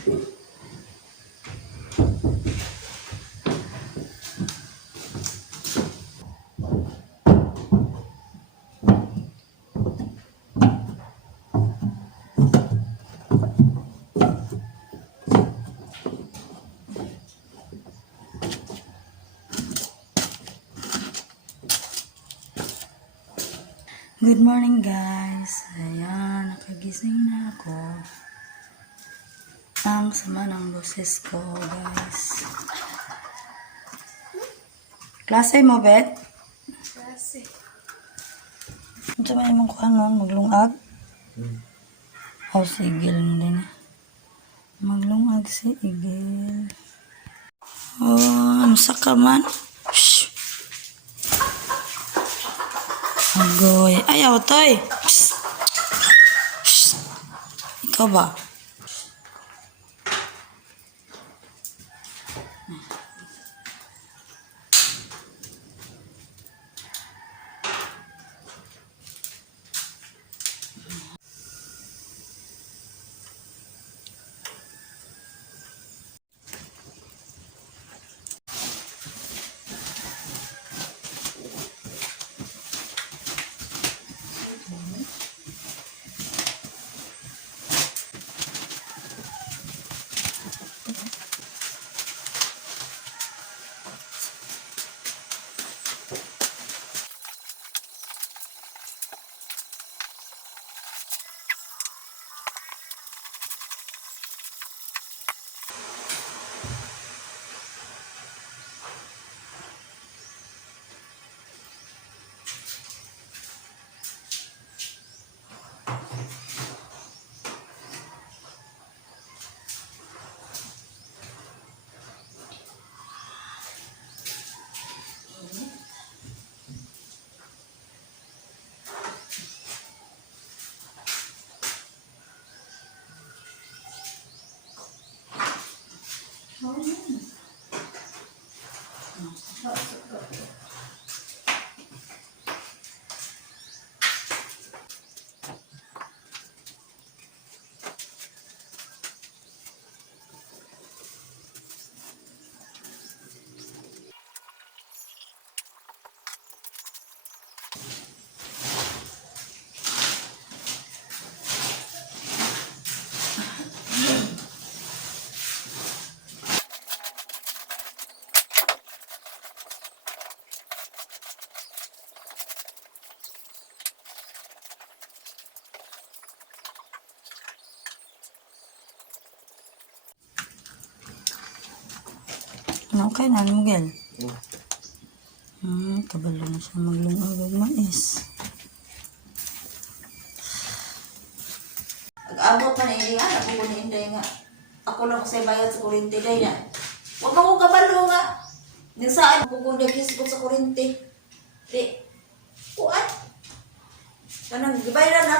Good morning guys. Ayan, nakagising na ako. Ang sama ng boses ko guys. Klase mo, Bet? Klase. Ano sa may mong kuha nun? Maglungag? O, sigil mo din. Maglungag si Igil. Oh, ano sa kaman? Shhh! Agoy. Ayaw, Toy. Psst. Psst. Ikaw ba? Ano kayo na, Miguel? Kabalo na siya maglungag ng mais.Ag-abot man hindi nga, napukunin hindi nga. Ako lang kasi bayad sa kurinti day na. Huwag ako kabalo nga. Din saan pupundag hisgot sa kurinti. Di, kuat. Kanang gibayaran ako.